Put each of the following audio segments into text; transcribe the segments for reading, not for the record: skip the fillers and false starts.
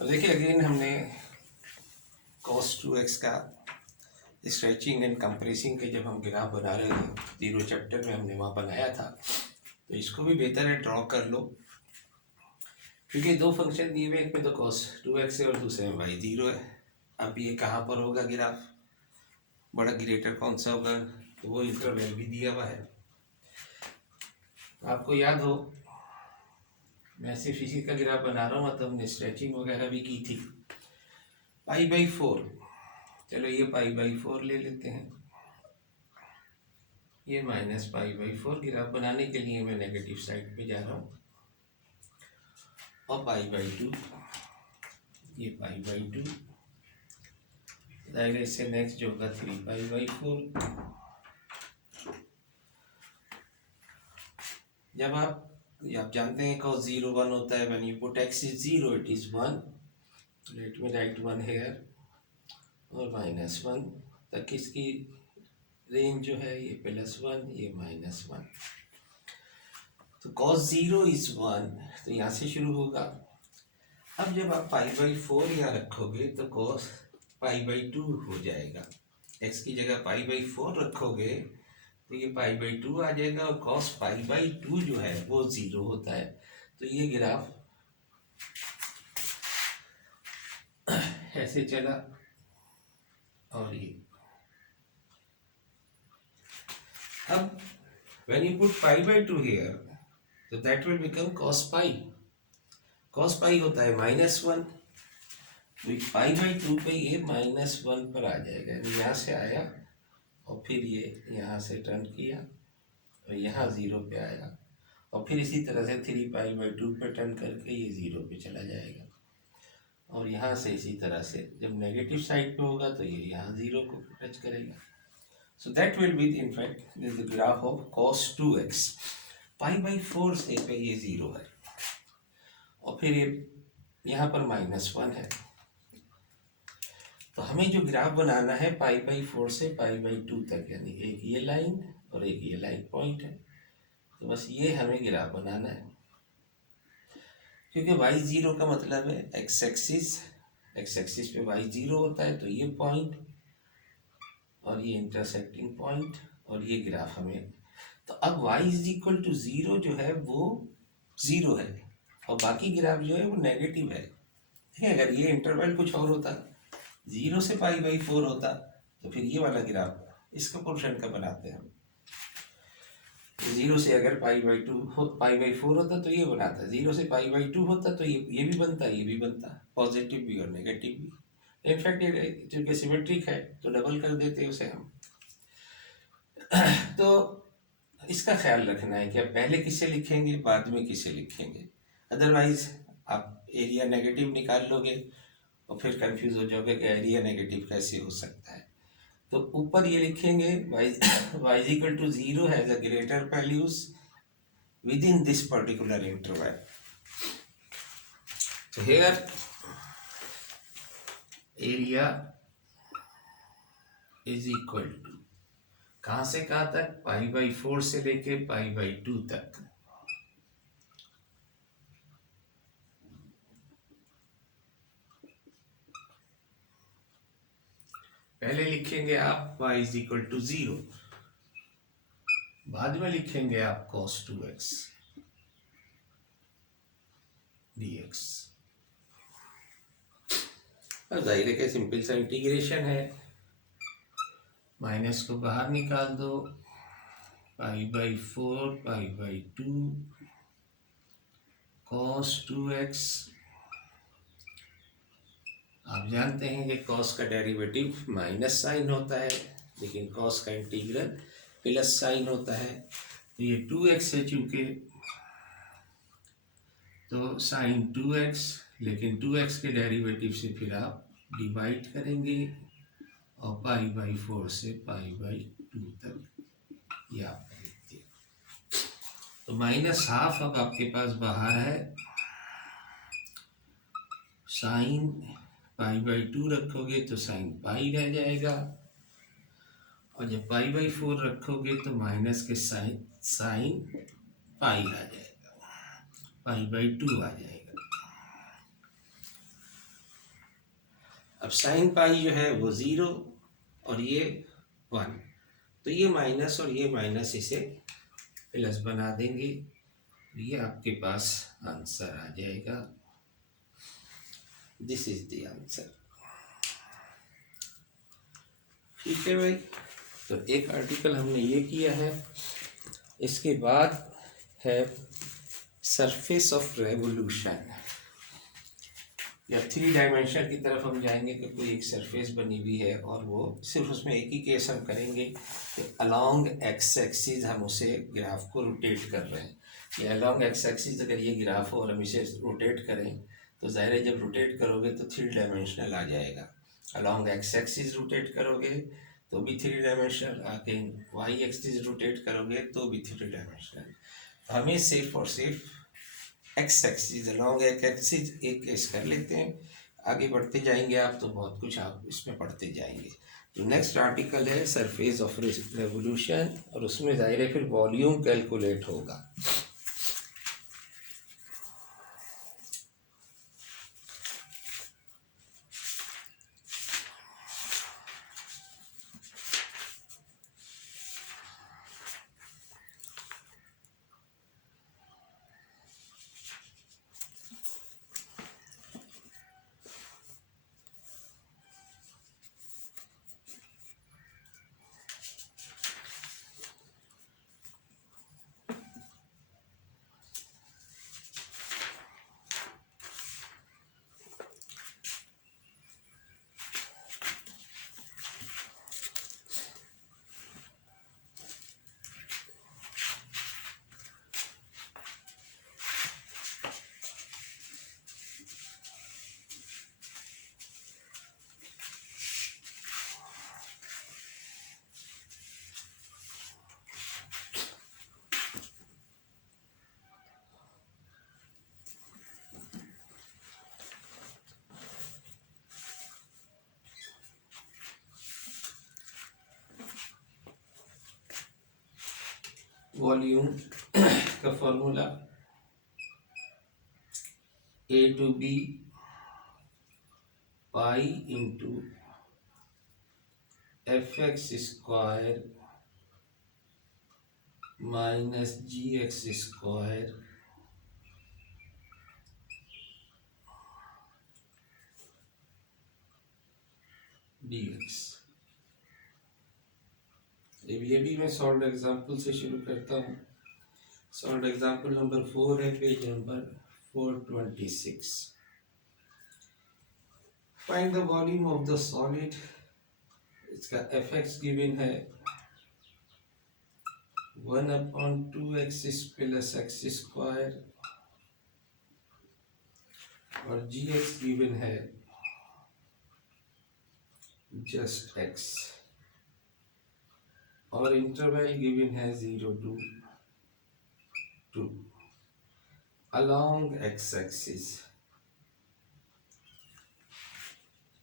तो देखिए अगेन हमने cos 2x का स्ट्रेचिंग एंड कंप्रेसिंग के जब हम ग्राफ बना रहे थे जीरो चैप्टर में हमने वहाँ बनाया था, तो इसको भी बेहतर है ड्रॉ कर लो, क्योंकि दो फंक्शन दिए हुए, एक में तो cos 2x है और दूसरे में y0 है। अब ये कहाँ पर होगा ग्राफ, बड़ा ग्रेटर कौन सा होगा, तो वो इंटरवल भी दिया हुआ है। आपको याद हो मैं सिर्फ इसी का ग्राफ बना रहा हूँ, तो हमने स्ट्रेचिंग वगैरह भी की थी। π/4, चलो ये π/4 ले लेते हैं, ये -π/4 ग्राफ बनाने के लिए मैं नेगेटिव साइड पे जा रहा हूँ। और π/2, ये π/2 जाएगा, इससे नेक्स्ट जो होगा 3π/4। जब आप जानते हैं cos 0 1 होता है, when you put x is 0 it is 1, let me write 1 here, और -1 तक इसकी रेंज जो है, ये +1 ये -1। तो cos 0 is 1, तो यहाँ से शुरू होगा। अब जब आप π/4 यहाँ रखोगे तो cos π/2 हो जाएगा, x की जगह π/4 रखोगे तो ये π/2 आ जाएगा, और cos π/2 जो है वो 0 होता है। तो ये ग्राफ ऐसे चला, और ये अब when you put π/2 here, so that will become cos pi। cos pi होता है -1, तो π/2 पे ये -1 पर आ जाएगा, यानी यहाँ से आया और फिर ये यहाँ से टर्न किया और यहाँ 0 पे आया, और फिर इसी तरह से 3π/2 पे टर्न करके ये 0 पे चला जाएगा, और यहाँ से इसी तरह से जब नेगेटिव साइड पे होगा तो ये यहाँ 0 को टच करेगा। So that will be in fact this the graph of cos 2x। π/4 से पे ये 0 है, और फिर ये यहाँ पर -1 है। तो हमें जो ग्राफ बनाना है π/4 से π/2 तक, यानी एक ये लाइन और एक ये लाइन पॉइंट है, तो बस ये हमें ग्राफ बनाना है। क्योंकि y0 का मतलब है x एक्सिस पे y0 होता है, तो ये पॉइंट और ये इंटरसेक्टिंग पॉइंट और ये ग्राफ हमें। तो अब y=0 जो है वो 0 है, और बाकी ग्राफ जो है वो नेगेटिव है। ठीक है, अगर ये इंटरवल कुछ और होता, 0 से π/4 होता, तो फिर ये वाला ग्राफ इसका पोर्शन का बनाते हैं हम। 0 से अगर π/4 होता तो ये बनाता, 0 से π/2 होता तो ये भी बनता, ये भी बनता, पॉजिटिव भी और नेगेटिव भी। इनफैक्ट ये चूँकि सिमेट्रिक है तो डबल कर देते हैं उसे हम। तो इसका ख्याल रखना है कि आप पहले किसे लिखेंगे बाद में किसे लिखेंगे, अदरवाइज आप एरिया नेगेटिव निकाल लोगे और फिर कंफ्यूज हो जाओगे कि एरिया नेगेटिव कैसे हो सकता है। तो ऊपर ये लिखेंगे y=0 has a greater values within this particular interval. तो here area is equal to, कहाँ से कहाँ तक, π/4 से लेके π/2 तक। पहले लिखेंगे आप y=0, बाद में लिखेंगे आप cos 2x dx। और जाहिर है कि सिंपल सा इंटीग्रेशन है, माइनस को बाहर निकाल दो, π/4 π/2 cos 2x। आप जानते हैं कि cos का डेरिवेटिव माइनस साइन होता है, लेकिन cos का इंटीग्रल प्लस साइन होता है। तो ये 2x है चूँकि, तो साइन 2x, लेकिन 2x के डेरिवेटिव से फिर आप डिवाइड करेंगे और π/4 से π/2 तक ये आप लिखते हैं। तो -½ अब आपके पास बाहर है, साइन π/2 रखोगे तो साइन पाई रह जाएगा, और जब π/4 रखोगे तो माइनस के साइन पाई आ जाएगा, π/2 आ जाएगा। अब साइन पाई जो है वो 0 और ये 1, तो ये माइनस और ये माइनस इसे प्लस बना देंगे, ये आपके पास आंसर आ जाएगा। This is the answer. ठीक है भाई, तो एक आर्टिकल हमने ये किया है। इसके बाद है सरफेस ऑफ रेवोल्यूशन, या 3 डायमेंशन की तरफ हम जाएंगे कि कोई एक सरफेस बनी हुई है और वो सिर्फ उसमें एक ही केस हम करेंगे कि अलोंग एक्स एक्सिस हम उसे ग्राफ को रोटेट कर रहे हैं। ये अलोंग एक्स एक्सिस अगर ये ग्राफ हो और हम इसे रोटेट करें तो ज़ाहिर है जब रोटेट करोगे तो 3 डायमेंशनल आ जाएगा। अलोंग एक्स एक्सिस रोटेट करोगे तो भी 3 डायमेंशनल, आगे वाई एक्सिस रोटेट करोगे तो भी 3 डायमेंशनल। हमें सिर्फ और सिर्फ एक्स एक्सिस अलोंग एक एक्सिस एक केस कर लेते हैं, आगे बढ़ते जाएंगे आप तो बहुत कुछ आप इसमें पढ़ते जाएंगे। तो नेक्स्ट आर्टिकल है सरफेस ऑफ रेवोल्यूशन, और उसमें जाहिर है फिर वॉल्यूम कैलकुलेट होगा। वॉल्यूम का formula A to B pi into F X square minus G X square D X. ये भी मैं सॉल्व एग्जाम्पल से शुरू करता हूँ। सॉल्व एग्जाम्पल नंबर 4 है, page number 426। Find the volume of the solid. इसका एफ एक्स गिवन है 1/2x प्लस एक्स स्क्वायर, और जी एक्स गिवन है जस्ट x, और इंटरवल गिवन है 0 to 2 along x axis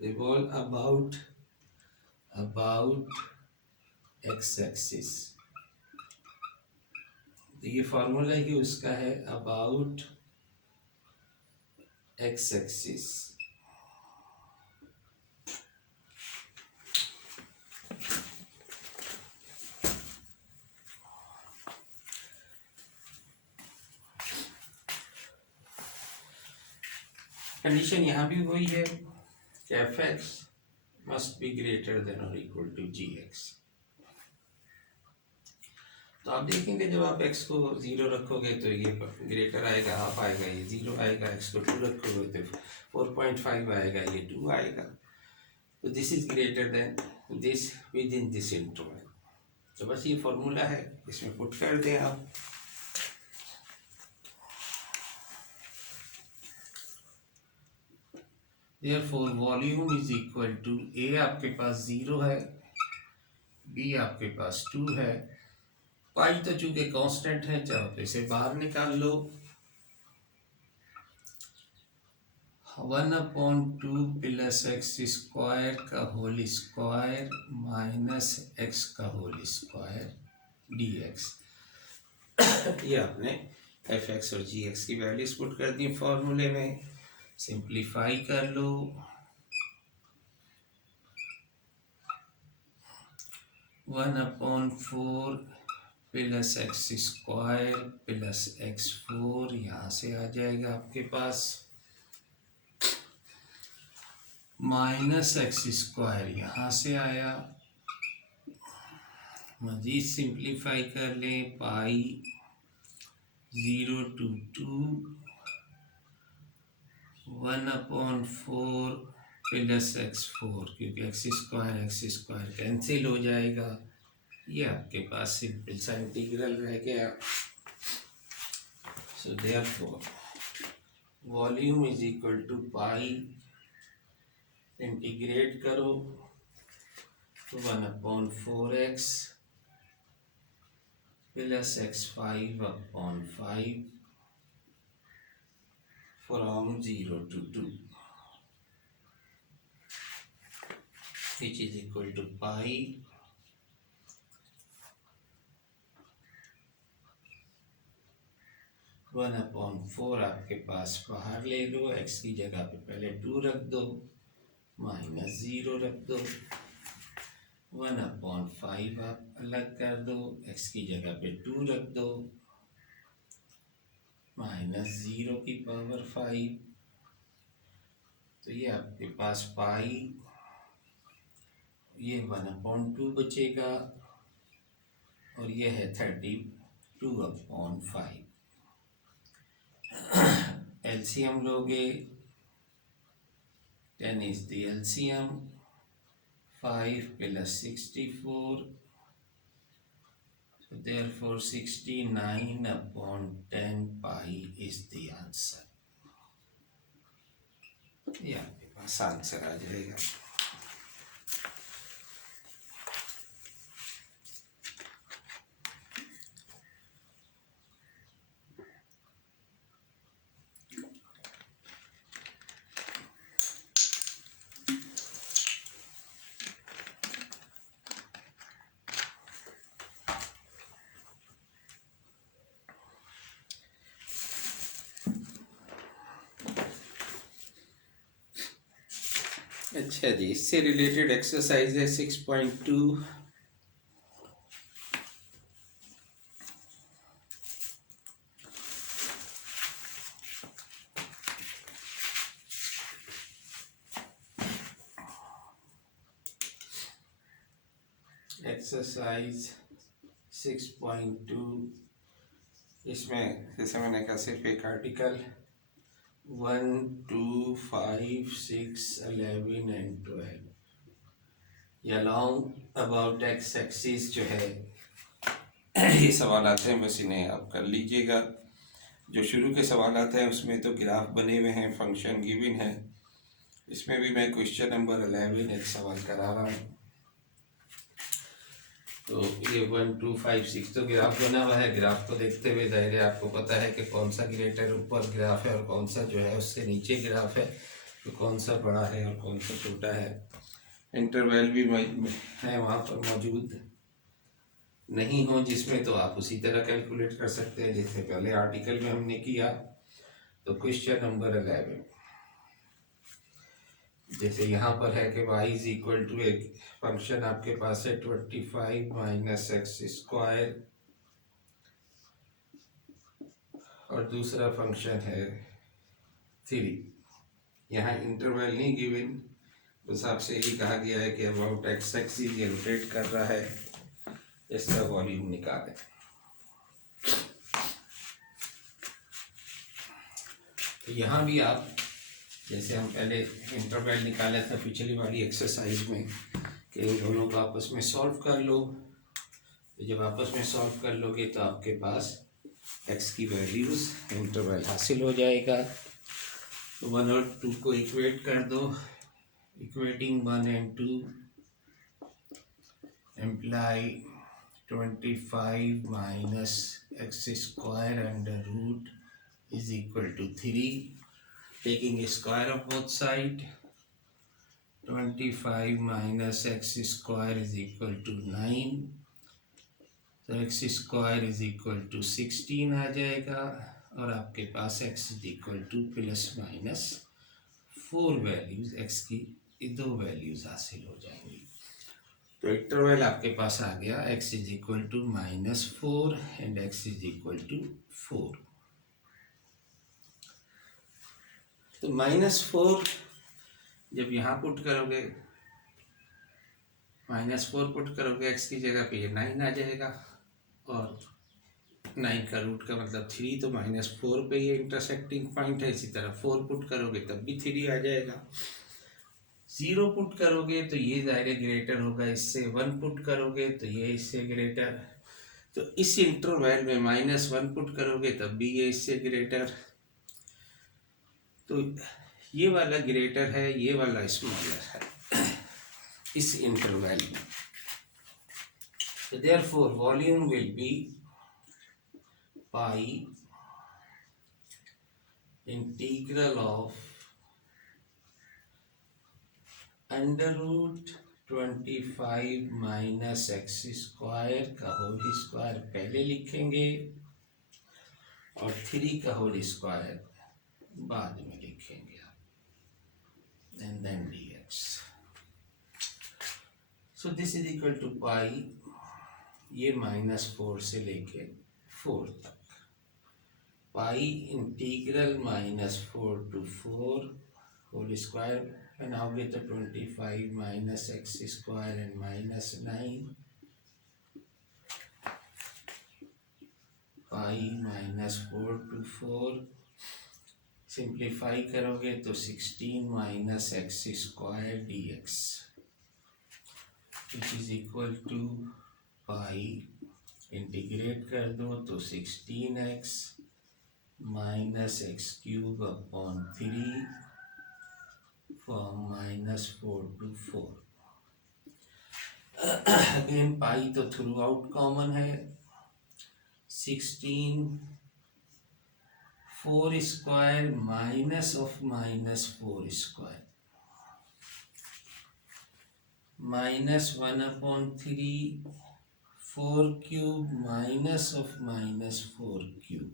revolve about x axis। तो ये formula ही उसका है about x axis। कंडीशन यहाँ भी वही है कि F x must be greater than और इक्वल टू जी एक्स। तो आप देखेंगे जब आप x को 0 रखोगे तो ये ग्रेटर आएगा, हाफ आएगा, ये 0 आएगा। x को 2 रखोगे तो 4.5 आएगा, ये 2 आएगा। तो this is greater than this with in this interval. तो बस ये फॉर्मूला है, इसमें पुट कर दें आप। Therefore volume is equal to a आपके पास 0 है, बी आपके पास 2 है, पाई तो चूंकि कांस्टेंट है चाहो तो इसे बाहर निकाल लो। 1/2 प्लस एक्स स्क्वायर का होल स्क्वायर माइनस एक्स का होल स्क्वायर डी एक्स। ये आपने एफ एक्स और जी एक्स की वैल्यूज पुट कर दी फॉर्मूले में, सिंप्लीफाई कर लो। 1/4 plus x square plus x4 यहाँ से आ जाएगा आपके पास, माइनस एक्स स्क्वायर यहाँ से आया, मजीद सिंप्लीफाई कर लें, पाई 0 to 2 1/4 प्लस x4, क्योंकि एक्स स्क्वायर कैंसिल हो जाएगा, ये आपके पास सिंपल सा इंटीग्रल रह गया। So therefore volume is equal to pi, integrate करो तो 1/4x plus x5/5 from 0 to 2, which is equal to pi 1/4 आपके पास बाहर ले लो, x की जगह पे पहले 2 रख दो, माइनस 0 रख दो, 1/5 आप अलग कर दो, x की जगह पे 2 रख दो, माइनस 0 की पावर 5, तो ये आपके पास पाई, ये 1/2 बचेगा और ये है 32/5। एलसीएम लोगे, 10 is the LCM, 5 plus 64, so therefore 69/10 pi is the answer। ये आपके पास आंसर आ जाएगा। अच्छा जी, इससे रिलेटेड एक्सरसाइज है 6.2। एक्सरसाइज 6.2, इसमें जैसे मैंने कहा सिर्फ एक आर्टिकल 1, 2, 5, 6, 11 एंड 12, या लॉन्ग अबाउट एक्स एक्सिस जो है ये सवाल आते हैं, बस इन्हें आप कर लीजिएगा। जो शुरू के सवाल आते हैं उसमें तो ग्राफ बने हुए हैं, फंक्शन गिवन है, इसमें भी मैं क्वेश्चन नंबर 11 एक सवाल करा रहा हूँ। तो ये 1, 2, 5, 6 तो ग्राफ बना हुआ है, ग्राफ को देखते हुए जाहिर है आपको पता है कि कौन सा ग्रेटर ऊपर ग्राफ है और कौन सा जो है उससे नीचे ग्राफ है, तो कौन सा बड़ा है और कौन सा छोटा है। इंटरवल भी है वहाँ पर मौजूद, नहीं हो जिसमें तो आप उसी तरह कैलकुलेट कर सकते हैं जैसे पहले आर्टिकल में हमने किया। तो क्वेश्चन नंबर 11, जैसे यहाँ पर है कि y इज इक्वल टू एक फंक्शन आपके पास है 25 माइनस एक्स स्क्वायर और दूसरा फंक्शन है 3। यहाँ इंटरवल नहीं गिवन, बस आपसे यही कहा गया है कि अबाउट एक्स एक्सिस ये रोटेट कर रहा है, इसका वॉल्यूम निकालें। तो यहाँ भी आप जैसे हम पहले इंटरवल निकाला था पिछली वाली एक्सरसाइज में कि इन दोनों को आपस में सॉल्व कर लो, तो जब आपस में सॉल्व कर लोगे तो आपके पास एक्स की वैल्यूज़ इंटरवल हासिल हो जाएगा। तो 1 और 2 को इक्वेट कर दो, equating 1 and 2 imply 25 minus x square under root is equal to 3, taking a square of both side, 25 minus x square is equal to 9, तो x square is equal to 16 आ जाएगा और आपके पास x is equal to plus minus 4 values x की, ये 2 values हासिल हो जाएंगी। तो इंटरवल आपके पास आ गया x is equal to -4 and x is equal to 4। तो -4 जब यहाँ पुट करोगे, -4 पुट करोगे x की जगह पे, ये 9 आ जाएगा, और 9 का रूट का मतलब 3, तो -4 पे ये इंटरसेक्टिंग पॉइंट है। इसी तरह 4 पुट करोगे तब भी 3 आ जाएगा। 0 पुट करोगे तो ये डायरेक्ट ग्रेटर होगा इससे, 1 पुट करोगे तो ये इससे ग्रेटर। तो इस इंटरवल में -1 पुट करोगे तब भी ये इससे ग्रेटर। तो ये वाला ग्रेटर है, ये वाला स्मॉलर है इस इंटरवल में। तो therefore volume will be pi integral of √25 minus x square का होल स्क्वायर पहले लिखेंगे और 3 का होल स्क्वायर बाद में लिखेंगे, and then dx। So this is equal to pi, ये -4 से लेके 4 तक, pi integral -4 to 4 whole square बनाओगे तो 25 minus x square and -9 pi -4 to 4, simplify करोगे तो 16 minus x square dx which is equal to pi, integrate कर दो तो 16x minus x³ upon 3 from -4 to 4। Again pi तो थ्रू आउट कॉमन है, 16 4 square minus of -4 square -1 upon 3 4³ minus of -4³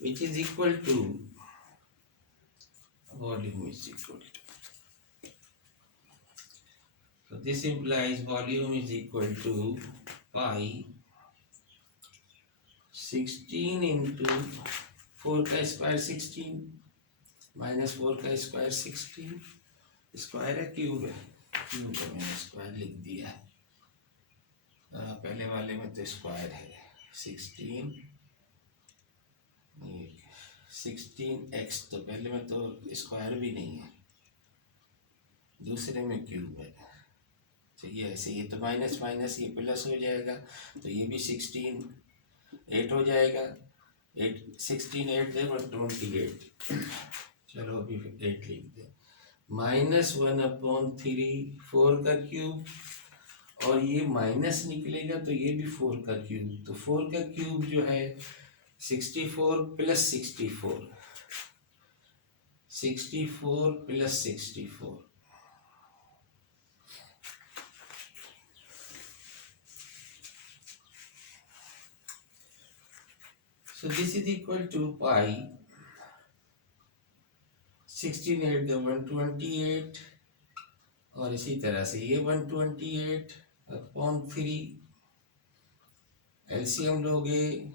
which is equal to volume is equal to, so this implies volume is equal to pi 16 into 4 का square 16 -4 का square 16, square है cube है, cube का मैंने square लिख दिया है, पहले वाले में तो स्क्वायर है 16x, तो पहले में तो स्क्वायर भी नहीं है, दूसरे में क्यूब है। तो ये ऐसे, ये तो माइनस माइनस ये प्लस हो जाएगा, तो ये भी 16 8 हो जाएगा, 8 16 8 दे 28, चलो अभी 8 लिख दे, -1 अपॉन 3 4 का क्यूब, और ये माइनस निकलेगा तो ये भी 4 का क्यूब, तो 4 का क्यूब जो है 64 plus 64, 64 plus 64, so this is equal to pi 16 8 128, और इसी तरह से ये 128 अपॉन 3, एलसीएम लोगे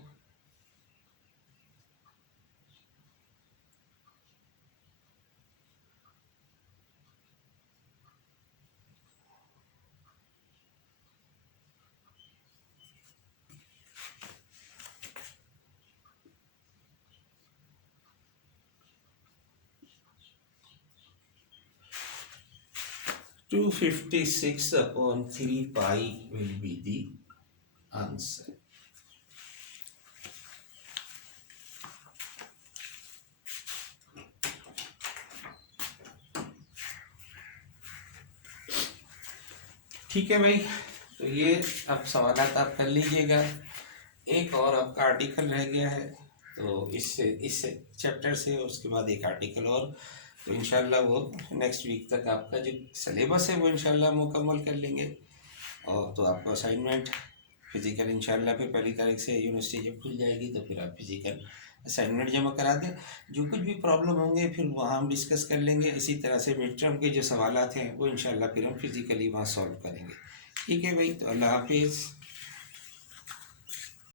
256 upon 3 pi will be the answer। ठीक है भाई, तो ये अब सवालात आप कर लीजिएगा। एक और आपका आर्टिकल रह गया है, तो इस चैप्टर से उसके बाद एक आर्टिकल और, तो इंशाल्लाह वो नेक्स्ट वीक तक आपका जो सिलेबस है वो इंशाल्लाह मुकम्मल कर लेंगे। और तो आपको असाइनमेंट फिजिकल इंशाल्लाह फिर 1 तारीख से यूनिवर्सिटी जब खुल जाएगी तो फिर आप फिजिकल असाइनमेंट जमा करा दें। जो कुछ भी प्रॉब्लम होंगे फिर वहाँ हम डिस्कस कर लेंगे। इसी तरह से मिड टर्म के जो सवाल हैं वो इंशाल्लाह फिर हम फिजिकली वहाँ सॉल्व करेंगे। ठीक है भाई, तो अल्लाह हाफिज़।